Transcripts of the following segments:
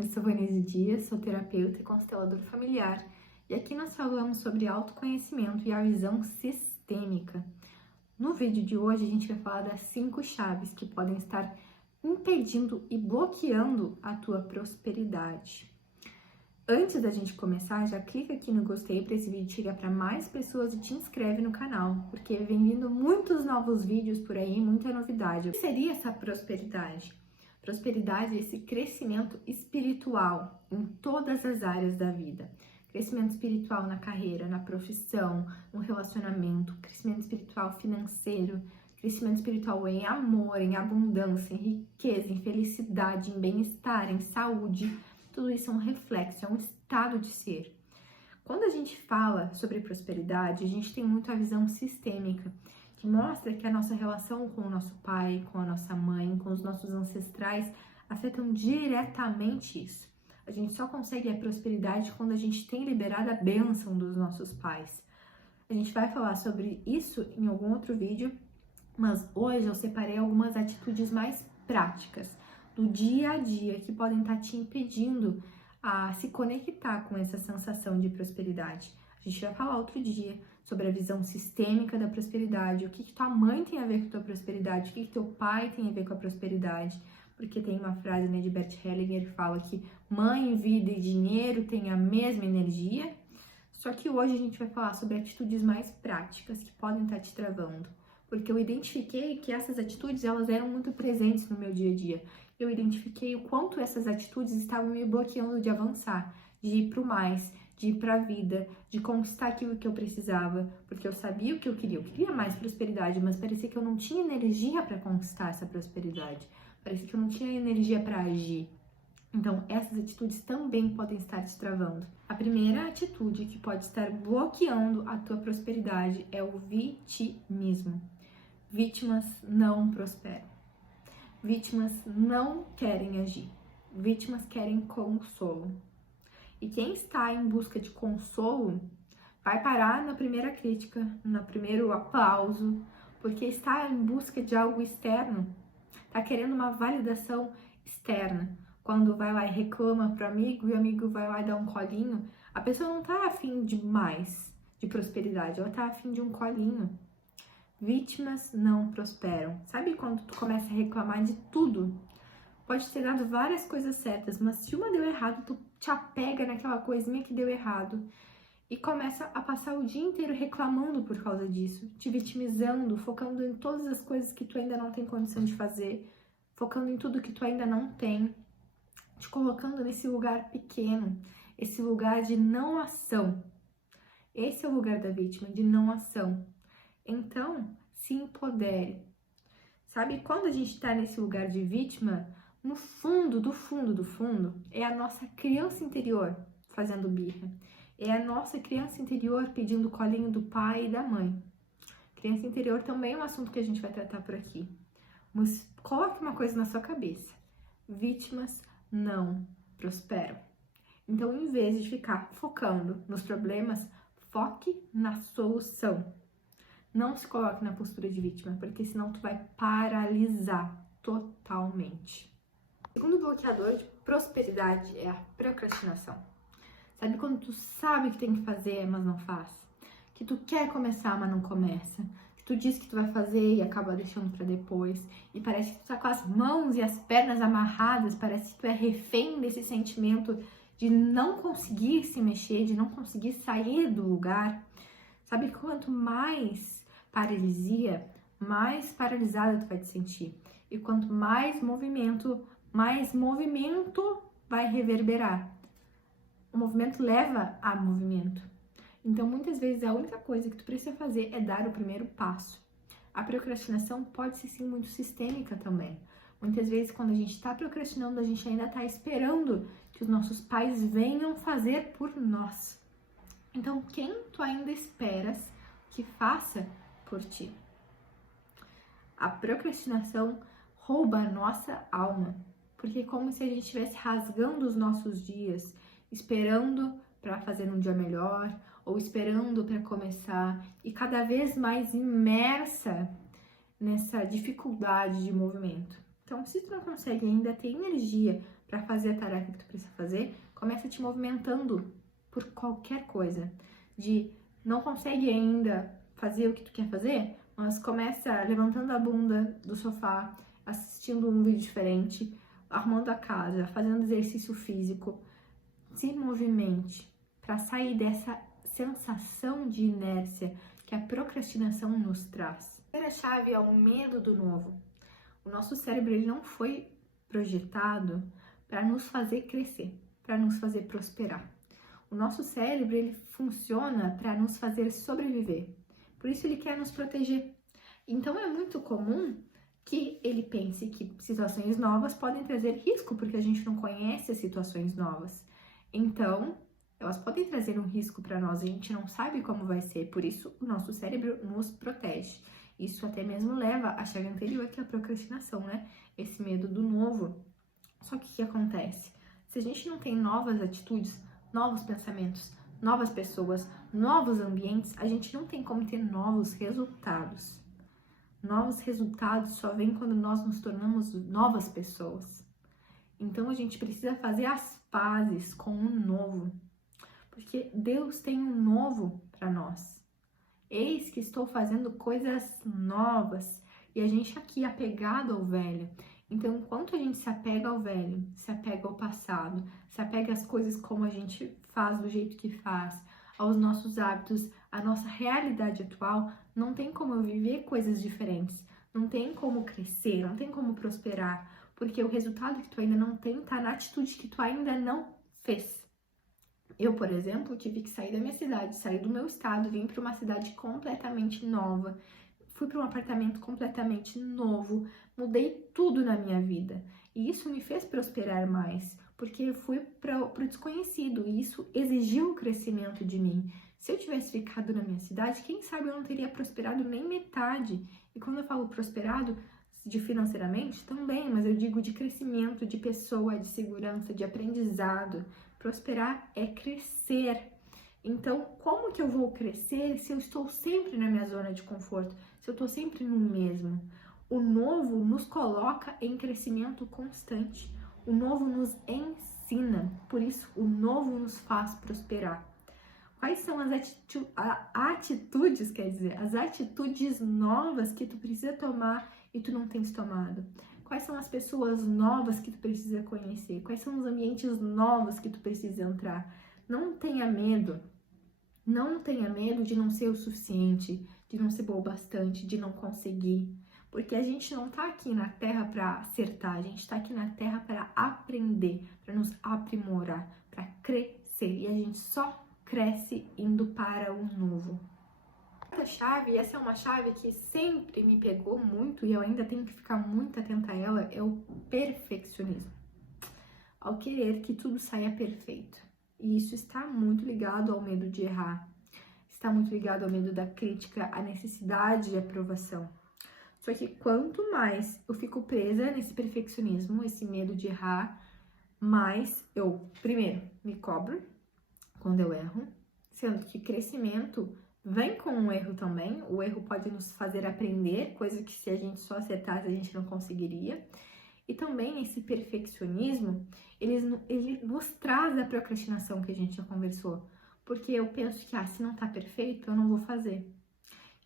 eu sou Vanise Dias, sou terapeuta e consteladora familiar, e aqui nós falamos sobre autoconhecimento e a visão sistêmica. No vídeo de hoje a gente vai falar das 5 chaves que podem estar impedindo e bloqueando a tua prosperidade. Antes da gente começar, já clica aqui no gostei para esse vídeo chegar para mais pessoas e te inscreve no canal, porque vem vindo muitos novos vídeos por aí, muita novidade. O que seria essa prosperidade? Prosperidade é esse crescimento espiritual em todas as áreas da vida. Crescimento espiritual na carreira, na profissão, no relacionamento, crescimento espiritual financeiro, crescimento espiritual em amor, em abundância, em riqueza, em felicidade, em bem-estar, em saúde. Tudo isso é um reflexo, é um estado de ser. Quando a gente fala sobre prosperidade, a gente tem muito a visão sistêmica, que mostra que a nossa relação com o nosso pai, com a nossa mãe, com os nossos ancestrais, afetam diretamente isso. A gente só consegue a prosperidade quando a gente tem liberado a bênção dos nossos pais. A gente vai falar sobre isso em algum outro vídeo, mas hoje eu separei algumas atitudes mais práticas do dia a dia que podem estar te impedindo a se conectar com essa sensação de prosperidade. A gente vai falar outro dia sobre a visão sistêmica da prosperidade, o que tua mãe tem a ver com a tua prosperidade, o que teu pai tem a ver com a prosperidade, porque tem uma frase, né, de Bert Hellinger que fala que mãe, vida e dinheiro têm a mesma energia, só que hoje a gente vai falar sobre atitudes mais práticas que podem estar te travando, porque eu identifiquei que essas atitudes, elas eram muito presentes no meu dia a dia. Eu identifiquei o quanto essas atitudes estavam me bloqueando de avançar, de ir para o mais, de ir para a vida, de conquistar aquilo que eu precisava, porque eu sabia o que eu queria mais prosperidade, mas parecia que eu não tinha energia para conquistar essa prosperidade, parecia que eu não tinha energia para agir. Então, essas atitudes também podem estar te travando. A primeira atitude que pode estar bloqueando a tua prosperidade é o vitimismo. Vítimas não prosperam. Vítimas não querem agir. Vítimas querem consolo. E quem está em busca de consolo vai parar na primeira crítica, no primeiro aplauso, porque está em busca de algo externo. Está querendo uma validação externa. Quando vai lá e reclama pro amigo e o amigo vai lá e dá um colinho, a pessoa não está afim de mais, de prosperidade, ela está afim de um colinho. Vítimas não prosperam. Sabe quando tu começa a reclamar de tudo? Pode ter dado várias coisas certas, mas se uma deu errado, tu te apega naquela coisinha que deu errado e começa a passar o dia inteiro reclamando por causa disso, te vitimizando, focando em todas as coisas que tu ainda não tem condição de fazer, focando em tudo que tu ainda não tem, te colocando nesse lugar pequeno, esse lugar de não ação. Esse é o lugar da vítima, de não ação. Então, se empodere. Sabe, quando a gente tá nesse lugar de vítima, no fundo, do fundo, do fundo, é a nossa criança interior fazendo birra. É a nossa criança interior pedindo o colinho do pai e da mãe. Criança interior também é um assunto que a gente vai tratar por aqui. Mas coloque uma coisa na sua cabeça. Vítimas não prosperam. Então, em vez de ficar focando nos problemas, foque na solução. Não se coloque na postura de vítima, porque senão tu vai paralisar totalmente. O segundo bloqueador de prosperidade é a procrastinação. Sabe quando tu sabe o que tem que fazer, mas não faz? Que tu quer começar, mas não começa? Que tu diz que tu vai fazer e acaba deixando pra depois? E parece que tu tá com as mãos e as pernas amarradas, parece que tu é refém desse sentimento de não conseguir se mexer, de não conseguir sair do lugar. Sabe, quanto mais paralisia, mais paralisada tu vai te sentir. E quanto mais movimento vai reverberar. O movimento leva a movimento. Então, muitas vezes, a única coisa que tu precisa fazer é dar o primeiro passo. A procrastinação pode ser, sim, muito sistêmica também. Muitas vezes, quando a gente está procrastinando, a gente ainda está esperando que os nossos pais venham fazer por nós. Então, quem tu ainda esperas que faça por ti? A procrastinação rouba a nossa alma, porque é como se a gente estivesse rasgando os nossos dias, esperando para fazer um dia melhor, ou esperando para começar, e cada vez mais imersa nessa dificuldade de movimento. Então, se tu não consegue ainda ter energia para fazer a tarefa que tu precisa fazer, começa te movimentando por qualquer coisa. De não consegue ainda fazer o que tu quer fazer, mas começa levantando a bunda do sofá, assistindo um vídeo diferente, arrumando a casa, fazendo exercício físico. Se movimente para sair dessa sensação de inércia que a procrastinação nos traz. A primeira chave é o medo do novo. O nosso cérebro ele não foi projetado para nos fazer crescer, para nos fazer prosperar. O nosso cérebro ele funciona para nos fazer sobreviver. Por isso ele quer nos proteger. Então é muito comum que ele pense que situações novas podem trazer risco, porque a gente não conhece as situações novas. Então, elas podem trazer um risco para nós, a gente não sabe como vai ser, por isso o nosso cérebro nos protege. Isso até mesmo leva à chave anterior, que é a procrastinação, né? Esse medo do novo. Só que o que acontece? Se a gente não tem novas atitudes, novos pensamentos, novas pessoas, novos ambientes, a gente não tem como ter novos resultados. Novos resultados só vêm quando nós nos tornamos novas pessoas. Então a gente precisa fazer as pazes com o novo, porque Deus tem um novo para nós. Eis que estou fazendo coisas novas e a gente aqui apegado ao velho. Então, enquanto a gente se apega ao velho, se apega ao passado, se apega às coisas como a gente faz do jeito que faz, aos nossos hábitos, à nossa realidade atual, não tem como eu viver coisas diferentes, não tem como crescer, não tem como prosperar, porque o resultado que tu ainda não tem tá na atitude que tu ainda não fez. Eu, por exemplo, tive que sair da minha cidade, sair do meu estado, vim para uma cidade completamente nova, fui para um apartamento completamente novo, mudei tudo na minha vida. E isso me fez prosperar mais, porque eu fui para o desconhecido e isso exigiu o crescimento de mim. Se eu tivesse ficado na minha cidade, quem sabe eu não teria prosperado nem metade. E quando eu falo prosperado, de financeiramente também, mas eu digo de crescimento, de pessoa, de segurança, de aprendizado. Prosperar é crescer. Então, como que eu vou crescer se eu estou sempre na minha zona de conforto? Se eu estou sempre no mesmo? O novo nos coloca em crescimento constante. O novo nos ensina. Por isso, o novo nos faz prosperar. Quais são as atitudes, quer dizer, as atitudes novas que tu precisa tomar e tu não tens tomado? Quais são as pessoas novas que tu precisa conhecer? Quais são os ambientes novos que tu precisa entrar? Não tenha medo. Não tenha medo de não ser o suficiente, de não ser bom o bastante, de não conseguir. Porque a gente não tá aqui na Terra para acertar, a gente tá aqui na Terra para aprender, para nos aprimorar, para crescer. E a gente só cresce indo para o novo. Essa chave, essa é uma chave que sempre me pegou muito e eu ainda tenho que ficar muito atenta a ela, é o perfeccionismo. Ao querer que tudo saia perfeito. E isso está muito ligado ao medo de errar, está muito ligado ao medo da crítica, à necessidade de aprovação. Só que quanto mais eu fico presa nesse perfeccionismo, esse medo de errar, mais eu, primeiro, me cobro quando eu erro, sendo que crescimento vem com um erro também. O erro pode nos fazer aprender, coisa que se a gente só acertasse a gente não conseguiria. E também esse perfeccionismo, ele nos traz a procrastinação que a gente já conversou. Porque eu penso que, se não tá perfeito, eu não vou fazer.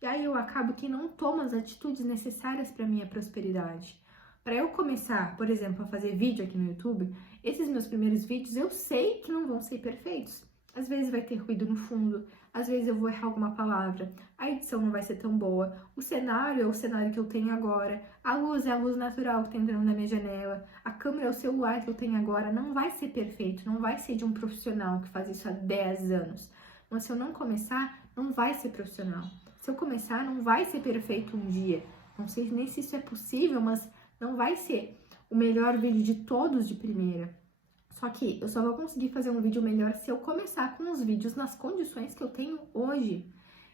E aí eu acabo que não tomo as atitudes necessárias para minha prosperidade. Para eu começar, por exemplo, a fazer vídeo aqui no YouTube, esses meus primeiros vídeos eu sei que não vão ser perfeitos. Às vezes vai ter ruído no fundo, às vezes eu vou errar alguma palavra, a edição não vai ser tão boa, o cenário é o cenário que eu tenho agora, a luz é a luz natural que tá entrando na minha janela, a câmera é o celular que eu tenho agora, não vai ser perfeito, não vai ser de um profissional que faz isso há 10 anos. Mas se eu não começar, não vai ser profissional. Se eu começar, não vai ser perfeito um dia. Não sei nem se isso é possível, mas não vai ser o melhor vídeo de todos de primeira. Só que eu só vou conseguir fazer um vídeo melhor se eu começar com os vídeos nas condições que eu tenho hoje.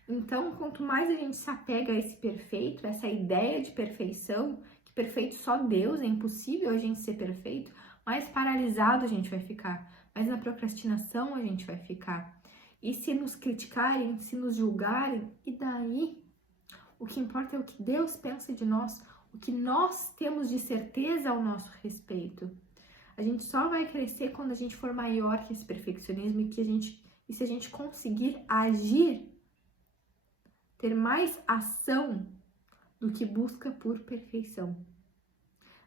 Então, quanto mais a gente se apega a esse perfeito, essa ideia de perfeição, que perfeito só Deus, é impossível a gente ser perfeito, mais paralisado a gente vai ficar, mais na procrastinação a gente vai ficar. E se nos criticarem, se nos julgarem, e daí? O que importa é o que Deus pensa de nós, o que nós temos de certeza ao nosso respeito. A gente só vai crescer quando a gente for maior que esse perfeccionismo e se a gente conseguir agir, ter mais ação do que busca por perfeição.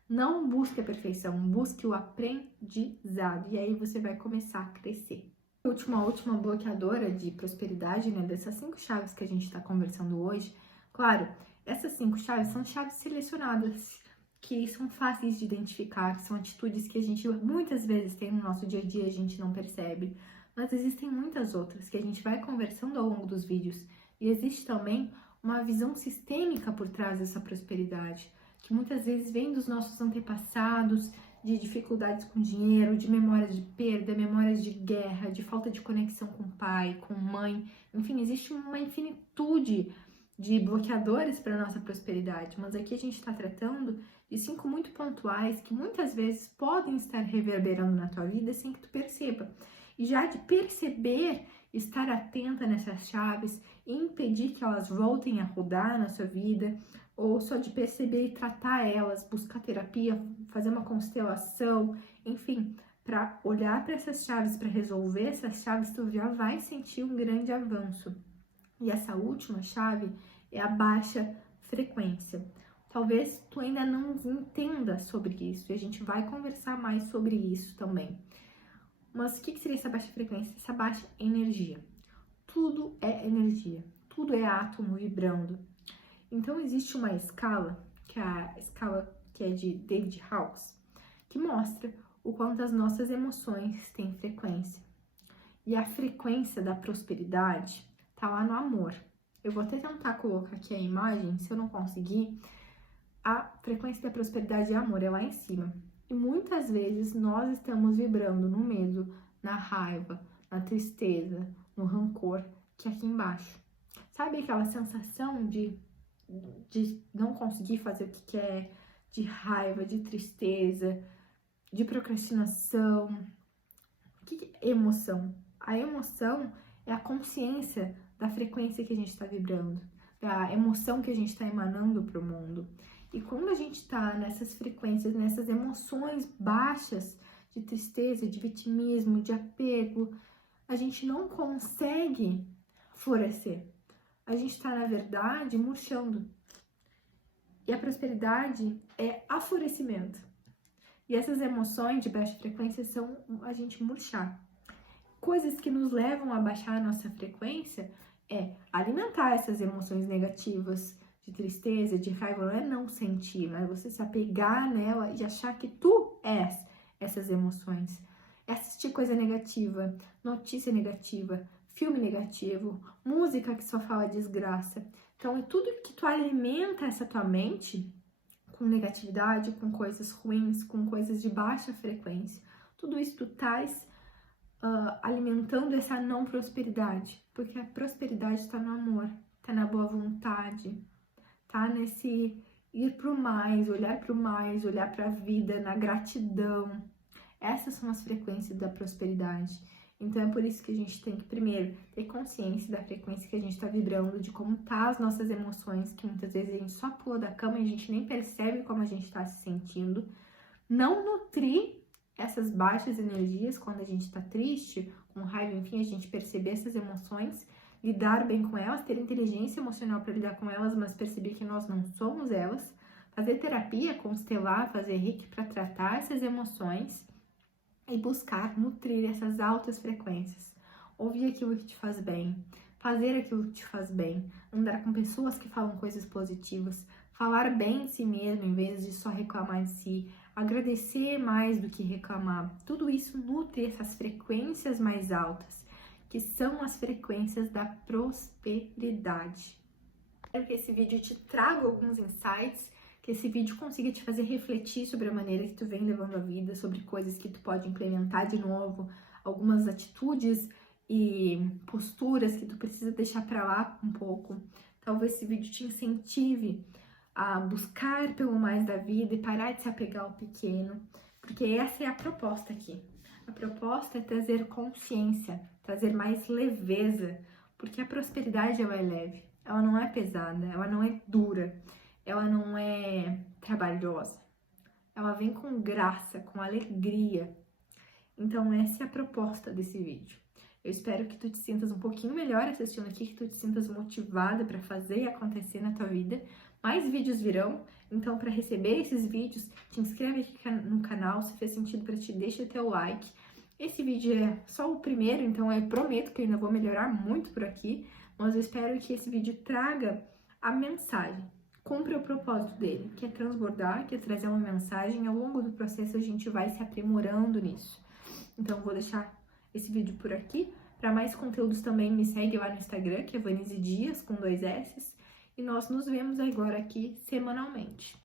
Não busque a perfeição, busque o aprendizado. E aí você vai começar a crescer. A última bloqueadora de prosperidade, né? Dessas 5 chaves que a gente está conversando hoje. Claro, essas 5 chaves são chaves selecionadas, que são fáceis de identificar, que são atitudes que a gente muitas vezes tem no nosso dia a dia e a gente não percebe. Mas existem muitas outras que a gente vai conversando ao longo dos vídeos. E existe também uma visão sistêmica por trás dessa prosperidade, que muitas vezes vem dos nossos antepassados, de dificuldades com dinheiro, de memórias de perda, memórias de guerra, de falta de conexão com pai, com mãe. Enfim, existe uma infinitude de bloqueadores para a nossa prosperidade, mas aqui a gente está tratando de 5 muito pontuais que muitas vezes podem estar reverberando na tua vida sem que tu perceba. E já de perceber, estar atenta nessas chaves e impedir que elas voltem a rodar na sua vida, ou só de perceber e tratar elas, buscar terapia, fazer uma constelação, enfim, para olhar para essas chaves, para resolver essas chaves, tu já vai sentir um grande avanço. E essa última chave é a baixa frequência. Talvez tu ainda não entenda sobre isso, e a gente vai conversar mais sobre isso também. Mas o que seria essa baixa frequência? Essa baixa energia. Tudo é energia, tudo é átomo vibrando. Então existe uma escala, que é a escala que é de David Hawkes, que mostra o quanto as nossas emoções têm frequência. E a frequência da prosperidade tá lá no amor. Eu vou até tentar colocar aqui a imagem, se eu não conseguir. A frequência da prosperidade e amor é lá em cima. E muitas vezes nós estamos vibrando no medo, na raiva, na tristeza, no rancor, que é aqui embaixo. Sabe aquela sensação de não conseguir fazer o que quer, de raiva, de tristeza, de procrastinação? O que é emoção? A emoção é a consciência da frequência que a gente está vibrando, da emoção que a gente está emanando para o mundo. E quando a gente está nessas frequências, nessas emoções baixas de tristeza, de vitimismo, de apego, a gente não consegue florescer. A gente está, na verdade, murchando. E a prosperidade é aflorescimento. E essas emoções de baixa frequência são a gente murchar. Coisas que nos levam a baixar a nossa frequência é alimentar essas emoções negativas, de tristeza, de raiva, não é não sentir, mas você se apegar nela e achar que tu és essas emoções. É assistir coisa negativa, notícia negativa, filme negativo, música que só fala desgraça. Então, é tudo que tu alimenta essa tua mente com negatividade, com coisas ruins, com coisas de baixa frequência. Tudo isso tu estás alimentando essa não prosperidade, porque a prosperidade está no amor, está na boa vontade, tá nesse ir pro mais, olhar para a vida, na gratidão. Essas são as frequências da prosperidade. Então é por isso que a gente tem que primeiro ter consciência da frequência que a gente está vibrando, de como tá as nossas emoções, que muitas vezes a gente só pula da cama e a gente nem percebe como a gente está se sentindo. Não nutrir essas baixas energias quando a gente está triste, com raiva, enfim, a gente perceber essas emoções, lidar bem com elas, ter inteligência emocional para lidar com elas, mas perceber que nós não somos elas, fazer terapia, constelar, fazer reiki para tratar essas emoções e buscar nutrir essas altas frequências. Ouvir aquilo que te faz bem, fazer aquilo que te faz bem, andar com pessoas que falam coisas positivas, falar bem de si mesmo em vez de só reclamar de si, agradecer mais do que reclamar. Tudo isso nutre essas frequências mais altas, que são as frequências da prosperidade. Espero que esse vídeo te traga alguns insights, que esse vídeo consiga te fazer refletir sobre a maneira que tu vem levando a vida, sobre coisas que tu pode implementar de novo, algumas atitudes e posturas que tu precisa deixar para lá um pouco. Talvez esse vídeo te incentive a buscar pelo mais da vida e parar de se apegar ao pequeno, porque essa é a proposta aqui. A proposta é trazer consciência, trazer mais leveza, porque a prosperidade ela é leve, ela não é pesada, ela não é dura, ela não é trabalhosa. ela vem com graça, com alegria. Então essa é a proposta desse vídeo. Eu espero que tu te sintas um pouquinho melhor assistindo aqui, que tu te sintas motivada para fazer e acontecer na tua vida. Mais vídeos virão, então para receber esses vídeos, te inscreve aqui no canal, se fez sentido para ti, deixa teu like. Esse vídeo é só o primeiro, então eu prometo que eu ainda vou melhorar muito por aqui, mas eu espero que esse vídeo traga a mensagem, cumpra o propósito dele, que é transbordar, que é trazer uma mensagem. Ao longo do processo a gente vai se aprimorando nisso. Então vou deixar esse vídeo por aqui. Para mais conteúdos também me segue lá no Instagram, que é Vanise Dias, com 2 S. E nós nos vemos agora aqui semanalmente.